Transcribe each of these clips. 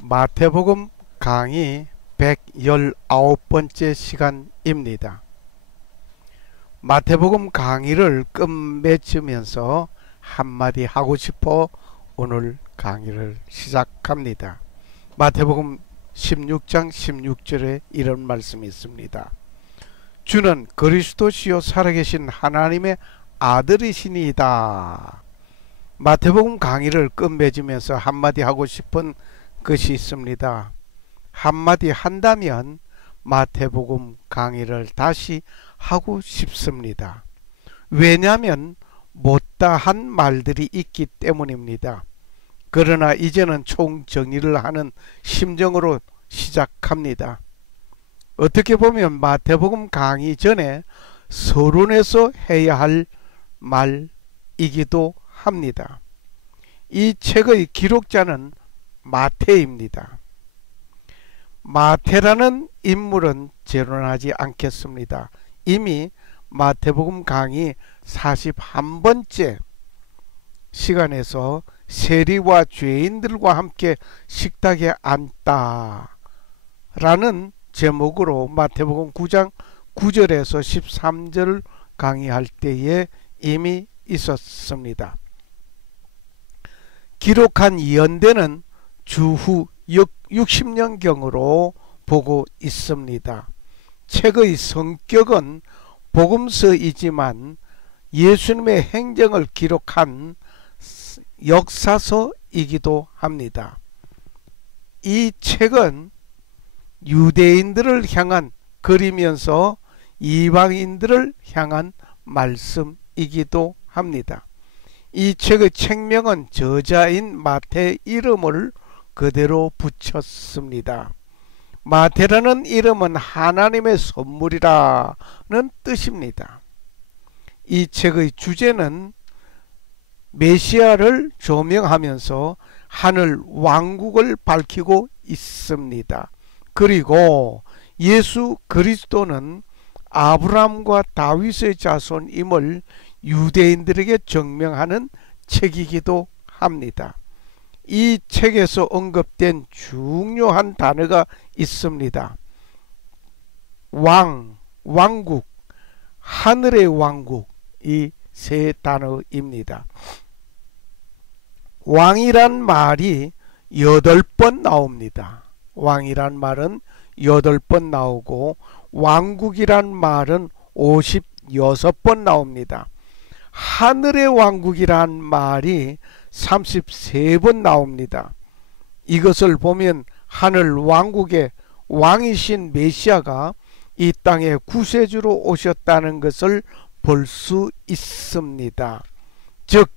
마태복음 강의 119번째 시간입니다. 마태복음 강의를 끝맺으면서 한마디 하고 싶어 오늘 강의를 시작합니다. 마태복음 16장 16절에 이런 말씀이 있습니다. 주는 그리스도시요 살아계신 하나님의 아들이시니이다. 마태복음 강의를 끝맺으면서 한마디 하고 싶은 것이 있습니다. 한마디 한다면 마태복음 강의를 다시 하고 싶습니다. 왜냐하면 못다한 말들이 있기 때문입니다. 그러나 이제는 총정리를 하는 심정으로 시작합니다. 어떻게 보면 마태복음 강의 전에 서론에서 해야 할 말이기도 합니다. 이 책의 기록자는 마태입니다. 마태라는 인물은 재론하지 않겠습니다. 이미 마태복음 강의 41번째 시간에서 세리와 죄인들과 함께 식탁에 앉다 라는 제목으로 마태복음 9장 9절에서 13절 강의할 때에 이미 있었습니다. 기록한 연대는 주후 60년경으로 보고 있습니다. 책의 성격은 복음서이지만 예수님의 행정을 기록한 역사서이기도 합니다. 이 책은 유대인들을 향한 글이면서 이방인들을 향한 말씀이기도 합니다. 이 책의 책명은 저자인 마태 이름을 그대로 붙였습니다. 마태라는 이름은 하나님의 선물이라는 뜻입니다. 이 책의 주제는 메시아를 조명하면서 하늘 왕국을 밝히고 있습니다. 그리고 예수 그리스도는 아브라함과 다윗의 자손임을 유대인들에게 증명하는 책이기도 합니다. 이 책에서 언급된 중요한 단어가 있습니다. 왕국, 하늘의 왕국, 이 세 단어입니다. 왕이란 말이 8번 나옵니다. 왕이란 말은 8번 나오고 왕국이란 말은 56번 나옵니다. 하늘의 왕국이란 말이 33번 나옵니다. 이것을 보면 하늘 왕국의 왕이신 메시아가 이 땅에 구세주로 오셨다는 것을 볼 수 있습니다. 즉,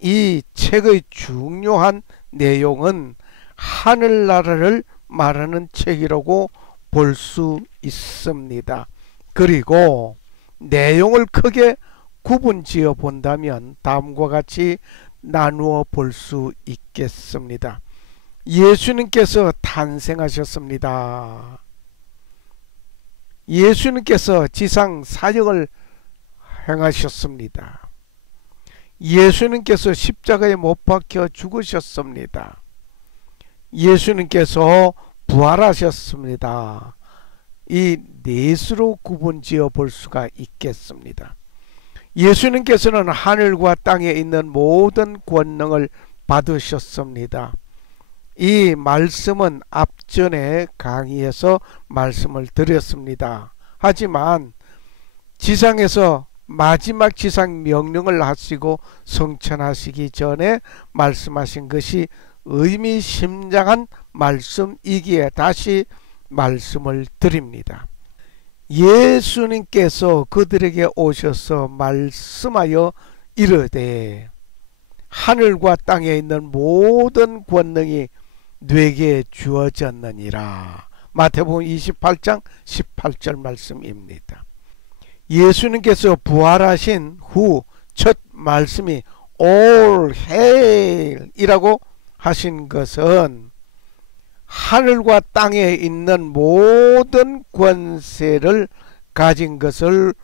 이 책의 중요한 내용은 하늘나라를 말하는 책이라고 볼 수 있습니다. 그리고 내용을 크게 구분지어 본다면 다음과 같이 나누어 볼 수 있겠습니다. 예수님께서 탄생하셨습니다. 예수님께서 지상 사역을 행하셨습니다. 예수님께서 십자가에 못 박혀 죽으셨습니다. 예수님께서 부활하셨습니다. 이 넷으로 구분지어 볼 수가 있겠습니다. 예수님께서는 하늘과 땅에 있는 모든 권능을 받으셨습니다. 이 말씀은 앞전에 강의에서 말씀을 드렸습니다. 하지만 지상에서 마지막 지상 명령을 하시고 성천하시기 전에 말씀하신 것이 의미심장한 말씀이기에 다시 말씀을 드립니다. 예수님께서 그들에게 오셔서 말씀하여 이르되 하늘과 땅에 있는 모든 권능이 네게 주어졌느니라. 마태복음 28장 18절 말씀입니다. 예수님께서 부활하신 후 첫 말씀이 All hail 이라고 하신 것은 하늘과 땅에 있는 모든 권세를 가진 것을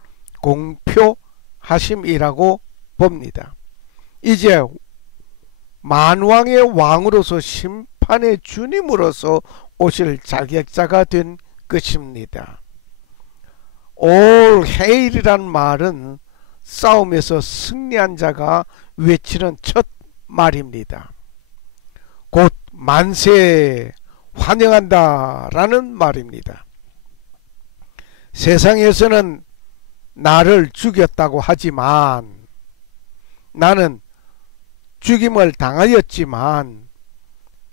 공표하심이라고 봅니다. 이제 만왕의 왕으로서 심판의 주님으로서 오실 자격자가 된 것입니다. All hail이란 말은 싸움에서 승리한 자가 외치는 첫 말입니다. 곧 만세, 환영한다 라는 말입니다. 세상에서는 나를 죽였다고 하지만, 나는 죽임을 당하였지만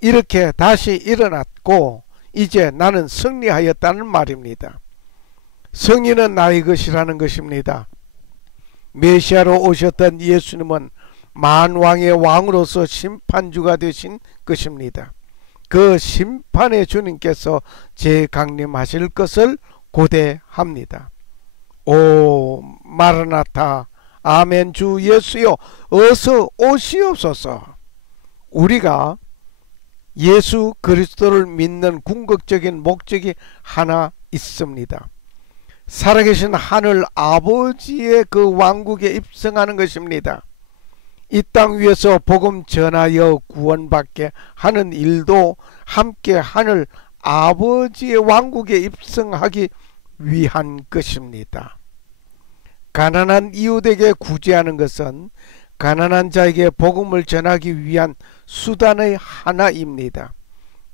이렇게 다시 일어났고 이제 나는 승리하였다는 말입니다. 승리는 나의 것이라는 것입니다. 메시아로 오셨던 예수님은 만왕의 왕으로서 심판주가 되신 것입니다. 그 심판의 주님께서 재강림하실 것을 고대합니다. 오 마라나타, 아멘, 주 예수여 어서 오시옵소서. 우리가 예수 그리스도를 믿는 궁극적인 목적이 하나 있습니다. 살아계신 하늘 아버지의 그 왕국에 입성하는 것입니다. 이 땅 위에서 복음 전하여 구원받게 하는 일도 함께 하늘 아버지의 왕국에 입성하기 위한 것입니다. 가난한 이웃에게 구제하는 것은 가난한 자에게 복음을 전하기 위한 수단의 하나입니다.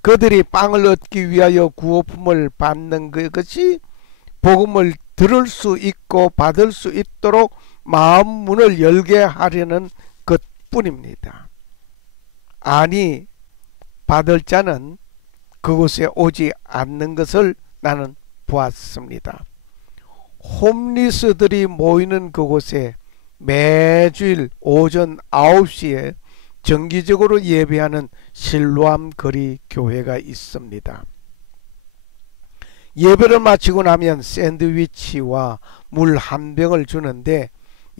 그들이 빵을 얻기 위하여 구호품을 받는 것이 복음을 들을 수 있고 받을 수 있도록 마음 문을 열게 하려는 것뿐입니다. 아니, 받을 자는 그곳에 오지 않는 것을 나는 보았습니다. 홈리스들이 모이는 그곳에 매주일 오전 9시에 정기적으로 예배하는 실로암 거리 교회가 있습니다. 예배를 마치고 나면 샌드위치와 물 한 병을 주는데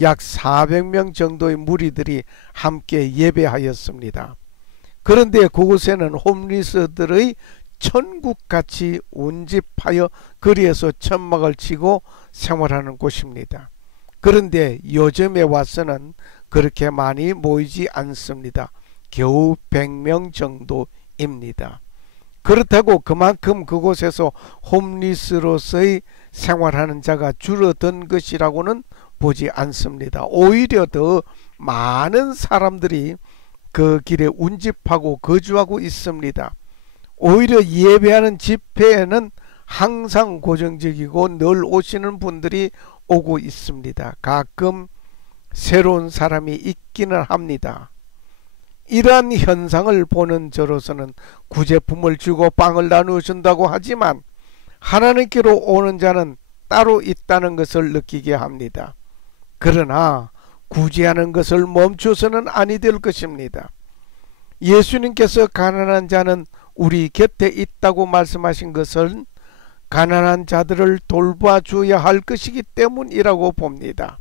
약 400명 정도의 무리들이 함께 예배하였습니다. 그런데 그곳에는 홈리스들의 천국같이 운집하여 거리에서 천막을 치고 생활하는 곳입니다. 그런데 요즘에 와서는 그렇게 많이 모이지 않습니다. 겨우 100명 정도입니다. 그렇다고 그만큼 그곳에서 홈리스로서의 생활하는 자가 줄어든 것이라고는 보지 않습니다. 오히려 더 많은 사람들이 그 길에 운집하고 거주하고 있습니다. 오히려 예배하는 집회에는 항상 고정적이고 늘 오시는 분들이 오고 있습니다. 가끔 새로운 사람이 있기는 합니다. 이러한 현상을 보는 저로서는 구제품을 주고 빵을 나누어 준다고 하지만 하나님께로 오는 자는 따로 있다는 것을 느끼게 합니다. 그러나 구제하는 것을 멈춰서는 아니 될 것입니다. 예수님께서 가난한 자는 우리 곁에 있다고 말씀하신 것은 가난한 자들을 돌봐줘야 할 것이기 때문이라고 봅니다.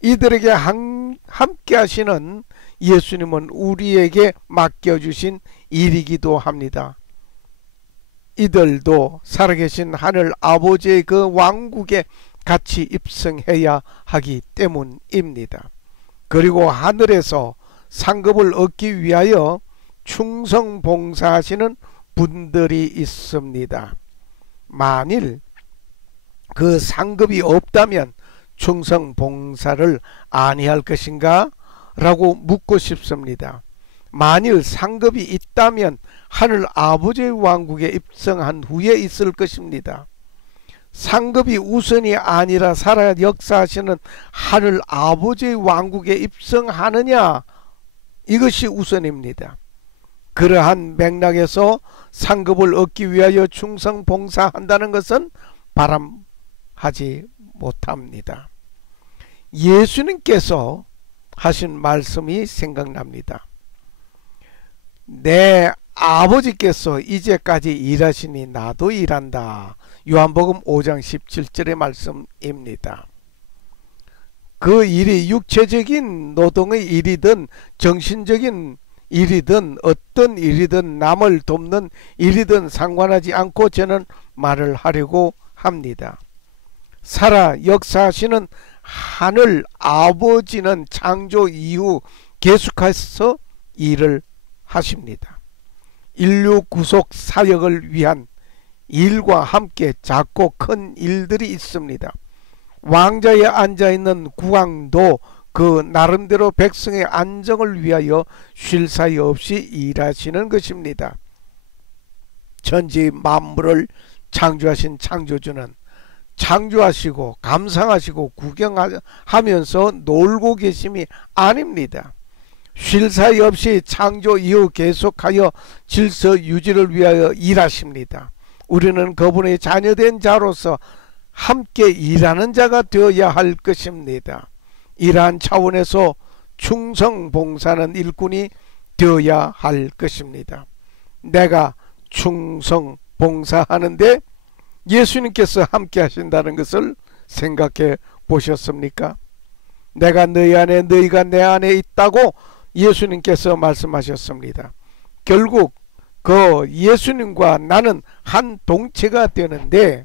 이들에게 함께 하시는 예수님은 우리에게 맡겨주신 일이기도 합니다. 이들도 살아계신 하늘 아버지의 그 왕국에 같이 입성해야 하기 때문입니다. 그리고 하늘에서 상급을 얻기 위하여 충성봉사하시는 분들이 있습니다. 만일 그 상급이 없다면 충성봉사를 아니할 것인가? 라고 묻고 싶습니다. 만일 상급이 있다면 하늘 아버지의 왕국에 입성한 후에 있을 것입니다. 상급이 우선이 아니라 살아 역사하시는 하늘 아버지의 왕국에 입성하느냐, 이것이 우선입니다. 그러한 맥락에서 상급을 얻기 위하여 충성봉사한다는 것은 바람하지 못합니다. 예수님께서 하신 말씀이 생각납니다. 내 아버지께서 이제까지 일하시니 나도 일한다. 요한복음 5장 17절의 말씀입니다. 그 일이 육체적인 노동의 일이든 정신적인 일이든 어떤 일이든 남을 돕는 일이든 상관하지 않고 저는 말을 하려고 합니다. 살아 역사하시는 하늘 아버지는 창조 이후 계속해서 일을 하십니다. 인류 구속 사역을 위한 일과 함께 작고 큰 일들이 있습니다. 왕좌에 앉아있는 국왕도 그 나름대로 백성의 안정을 위하여 쉴 사이 없이 일하시는 것입니다. 천지 만물을 창조하신 창조주는 창조하시고 감상하시고 구경하면서 놀고 계심이 아닙니다. 쉴 사이 없이 창조 이후 계속하여 질서 유지를 위하여 일하십니다. 우리는 그분의 자녀된 자로서 함께 일하는 자가 되어야 할 것입니다. 이러한 차원에서 충성봉사는 일꾼이 되어야 할 것입니다. 내가 충성봉사하는데 예수님께서 함께 하신다는 것을 생각해 보셨습니까? 내가 너희 안에 너희가 내 안에 있다고 예수님께서 말씀하셨습니다. 결국 그 예수님과 나는 한 동체가 되는데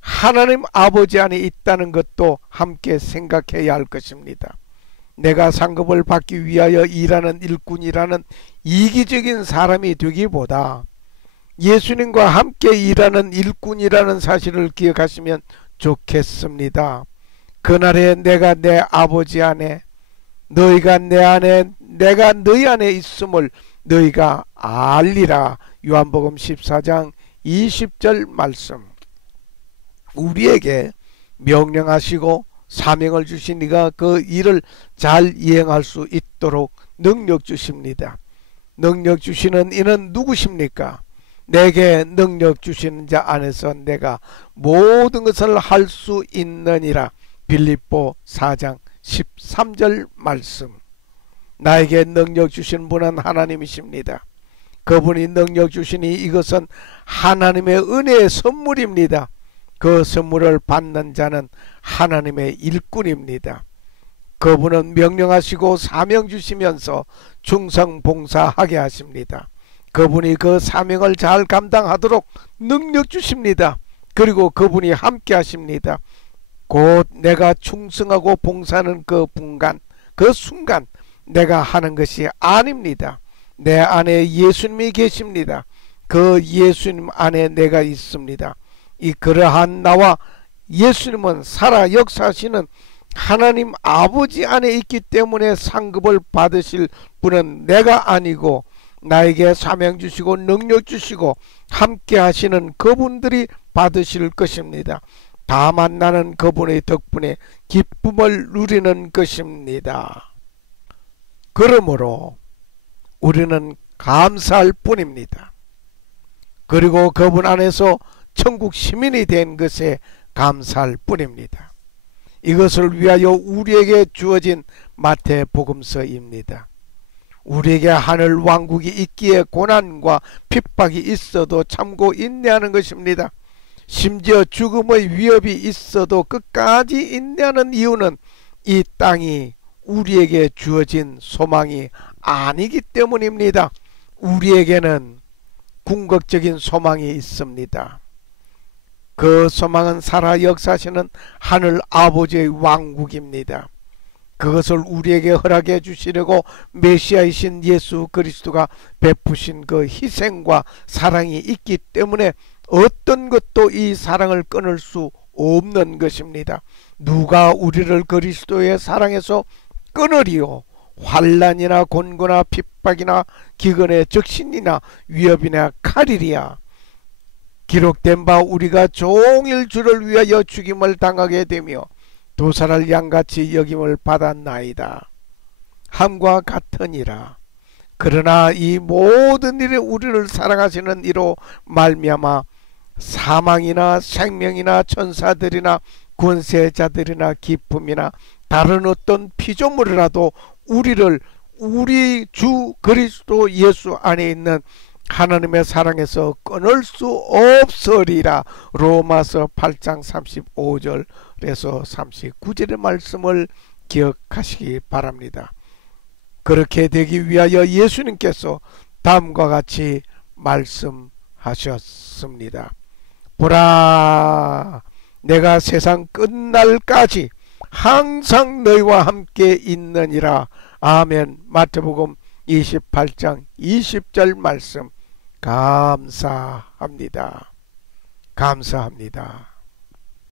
하나님 아버지 안에 있다는 것도 함께 생각해야 할 것입니다. 내가 상급을 받기 위하여 일하는 일꾼이라는 이기적인 사람이 되기보다 예수님과 함께 일하는 일꾼이라는 사실을 기억하시면 좋겠습니다. 그날에 내가 내 아버지 안에 너희가 내 안에 내가 너희 안에 있음을 너희가 알리라. 요한복음 14장 20절 말씀. 우리에게 명령하시고 사명을 주시니가 그 일을 잘 이행할 수 있도록 능력 주십니다. 능력 주시는 이는 누구십니까? 내게 능력 주시는 자 안에서 내가 모든 것을 할 수 있느니라. 빌립보 4장 13절 말씀. 나에게 능력 주신 분은 하나님이십니다. 그분이 능력 주시니 이것은 하나님의 은혜의 선물입니다. 그 선물을 받는 자는 하나님의 일꾼입니다. 그분은 명령하시고 사명 주시면서 충성봉사하게 하십니다. 그분이 그 사명을 잘 감당하도록 능력 주십니다. 그리고 그분이 함께 하십니다. 곧 내가 충성하고 봉사하는 그 순간 내가 하는 것이 아닙니다. 내 안에 예수님이 계십니다. 그 예수님 안에 내가 있습니다. 이 그러한 나와 예수님은 살아 역사하시는 하나님 아버지 안에 있기 때문에 상급을 받으실 분은 내가 아니고 나에게 사명 주시고 능력 주시고 함께 하시는 그분들이 받으실 것입니다. 다만 나는 그분의 덕분에 기쁨을 누리는 것입니다. 그러므로 우리는 감사할 뿐입니다. 그리고 그분 안에서 천국 시민이 된 것에 감사할 뿐입니다. 이것을 위하여 우리에게 주어진 마태복음서입니다. 우리에게 하늘 왕국이 있기에 고난과 핍박이 있어도 참고 인내하는 것입니다. 심지어 죽음의 위협이 있어도 끝까지 인내하는 이유는 이 땅이 우리에게 주어진 소망이 아니기 때문입니다. 우리에게는 궁극적인 소망이 있습니다. 그 소망은 살아 역사하시는 하늘 아버지의 왕국입니다. 그것을 우리에게 허락해 주시려고 메시아이신 예수 그리스도가 베푸신 그 희생과 사랑이 있기 때문에 어떤 것도 이 사랑을 끊을 수 없는 것입니다. 누가 우리를 그리스도의 사랑에서 끊으리요? 환난이나 곤고나 핍박이나 기근의 적신이나 위협이나 칼이리야. 기록된 바 우리가 종일 주를 위하여 죽임을 당하게 되며 도살할 양같이 여김을 받았나이다. 함과 같으니라. 그러나 이 모든 일에 우리를 사랑하시는 이로 말미암아 사망이나 생명이나 천사들이나 권세자들이나 기쁨이나 다른 어떤 피조물이라도 우리를 우리 주 그리스도 예수 안에 있는 하나님의 사랑에서 끊을 수 없으리라. 로마서 8장 35절에서 39절의 말씀을 기억하시기 바랍니다. 그렇게 되기 위하여 예수님께서 다음과 같이 말씀하셨습니다. 보라, 내가 세상 끝날까지 항상 너희와 함께 있느니라. 아멘. 마태복음 28장 20절 말씀. 감사합니다. 감사합니다.